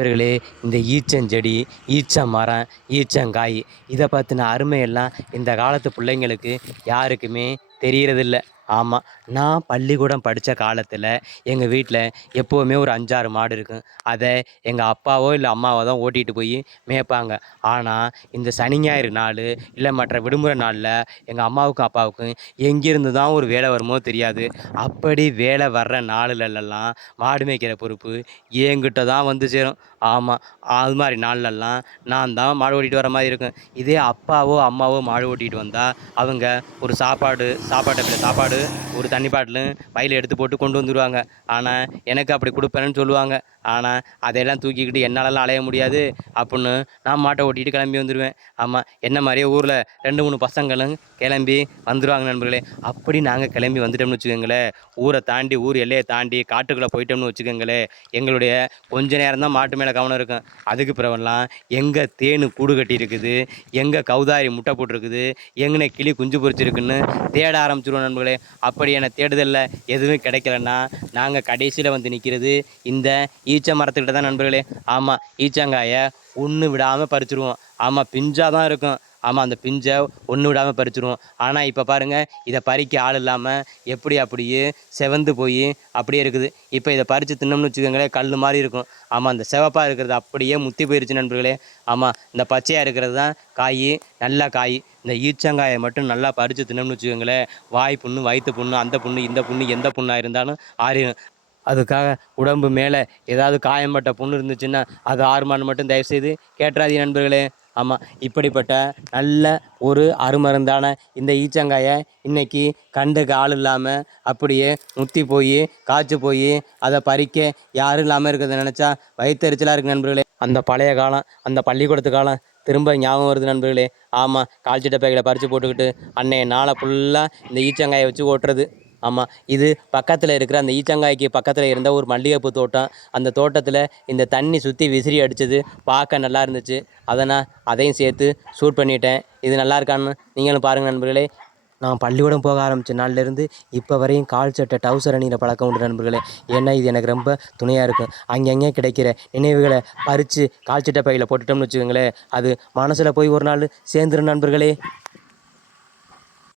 இவர்களே இந்த ஈச்சஞ்செடி, ஈச்ச மரம், ஈச்சங்காய் இத பத்தின அருமையெல்லாம் இந்த காலத்து பிள்ளைங்களுக்கு யாருக்குமே தெரியறதில்ல. ஆமா. நான் பள்ளிக்கூடம் படிச்ச காலத்துல எங்க வீட்ல எப்பவுமே ஒரு 5, 6 மாடு இருக்கும். அத எங்க அப்பாவோ இல்ல அம்மாவோ தான் ஓட்டிட்டு போய் மேய்ப்பாங்க. ஆனா, இந்த சனி, ஞாயிறு நாளு இல்ல மற்ற விடுமுறை நாள்ல எங்க அம்மாவுக்கும், அப்பாவுக்கும் எங்கிருந்து தான் ஒரு வேலை வருமோ தெரியாது. அப்படி வேலை வர்ற நாளுலலாம் மாடு மேய்க்கிற பொறுப்பு என்கிட்ட தான் வந்து சேரும். ஆமா. அது மாரி நாள்லல்லாம் நான் தான் மாடு ஓட்டிட்டு வர மாரி இருக்கும். இதே அப்பாவோ, அம்மாவோ மாடு ஓட்டிட்டு வந்தா, அவங்க ஒரு சாப்பாட்டு டப்பால சாப்பாடு, ஒரு தண்ணி பாட்டிலும் பையில எடுத்து போட்டு கொண்டு வந்துருவாங்க. ஆனா, எனக்கு அப்படி குடுப்பேன்னு சொல்லுவாங்க. ஆனா, அதையெல்லாம் தூக்கிக்கிட்டு என்னாலலாம் அலைய முடியாது. அப்புட்ன்னு நான் மாட்ட ஓட்டிட்டு கிளம்பி வந்துருவேன். ஆமா. என்ன மாரியே ஊர்ல 2, 3 பசங்களும் கிளம்பி வந்துருவாங்க நண்பர்களே. அப்படி நாங்க கிளம்பி வந்துட்டோம்னு வச்சுக்கோங்களேன், ஊர தாண்டி, ஊர் எல்லைய தாண்டி காட்டுக்குள்ள போயிட்டோம்னு வச்சுக்கோங்களேன், எங்களுடைய கொஞ்ச நேரம் தான் மாட்டு மேல கவனம் இருக்கும். அதுக்கு பிறவெல்லாம் எங்க தேனு கூடு கட்டியிருக்குது, எங்க கௌதாரி முட்டை போட்டிருக்குது, எங்கன கிளி குஞ்சு பொரிச்சிருக்குன்னு தேட ஆரம்பிச்சுருவோம் நண்பர்களே. அப்படியான தேடுதல்ல எதுவும் கிடைக்கலன்னா, நாங்க கடைசியில வந்து நிக்கிறது இந்த ஈச்ச மரத்துக்கிட்ட தான் நண்பர்களே. ஆமா. ஈச்சங்காய ஒண்ணு விடாம பறிச்சுருவோம். ஆமா. பிஞ்சா தான் இருக்கும். ஆமா. அந்த பிஞ்ச ஒண்ணு விடாம பறிச்சுருவோம். ஆனா, இப்ப பாருங்க, இத பறிக்க ஆள் இல்லாம எப்படி அப்படியே செவந்து போயி அப்படியே இருக்குது. இப்ப இத பறிச்சு தின்னோம்னு வச்சுக்கோங்களேன், கல்லு மாரி இருக்கும். ஆமா. அந்த சிவப்பா இருக்கிறது அப்படியே முத்தி போயிருச்சு நண்பர்களே. ஆமா. இந்த பச்சையா இருக்கிறது தான் காயி, நல்ல காய். இந்த ஈச்சங்காய மட்டும் நல்லா பறிச்சு தின்னோம்னு வச்சுக்கோங்களேன், வாய் புண்ணு, வயித்து புண்ணு, அந்த புண்ணு, இந்த புண்ணு, எந்த புண்ணா இருந்தாலும் ஆறிரும். அதுக்காக உடம்பு மேல ஏதாவது காயம்பட்ட புண்ணு இருந்துச்சுன்னா, அது ஆறுமான்னு மட்டும் தயவுசெய்து கேட்றாதீங்க நண்பர்களே. ஆமா. இப்படிப்பட்ட நல்ல ஒரு அருமருந்தான இந்த ஈச்சங்காய இன்னைக்கு கண்டுக்க ஆள் இல்லாம, அப்படியே முத்தி போயி, காய்ச்சு போயி, அத பறிக்க யாரும் இல்லாம இருக்கிறத நெனச்சா வயித்தெரிச்சலா இருக்கு நண்பர்களே. அந்த பழைய காலம், அந்த பள்ளிக்கூடத்து காலம் திரும்ப ஞாபகம் வருது நண்பர்களே. ஆமா. கால்சட்டை பேக்குல பறிச்சு போட்டுக்கிட்டு, அன்னைய நாள ஃபுல்லா இந்த ஈச்சங்காய வச்சு ஓட்டுறது. ஆமா. இது பக்கத்துல இருக்கிற அந்த ஈச்சங்காய்க்கு பக்கத்துல இருந்த ஒரு மல்லிகைப்பூ தோட்டம். அந்த தோட்டத்துல இந்த தண்ணி சுத்தி விசிறி அடிச்சது பார்க்க நல்லா இருந்துச்சு. அதையும் சேர்த்து ஷூட் பண்ணிட்டேன். இது நல்லா இருக்கான்னு நீங்களும் பாருங்க நண்பர்களே. நான் பள்ளிக்கூடம் போக ஆரம்பிச்ச நாள்லேருந்து இப்போ வரையும் கால் சட்டை, டவுசர் அணியிற பழக்கம் உண்டு நண்பர்களே. ஏன்னா இது எனக்கு ரொம்ப துணையா இருக்கும். அங்கங்கே கிடைக்கிற நினைவுகள பறிச்சு கால் சட்டை பையில போட்டுட்டோம்னு வச்சுக்கோங்களேன், அது மனசுல போய் ஒரு நாள் சேர்ந்துரும் நண்பர்களே.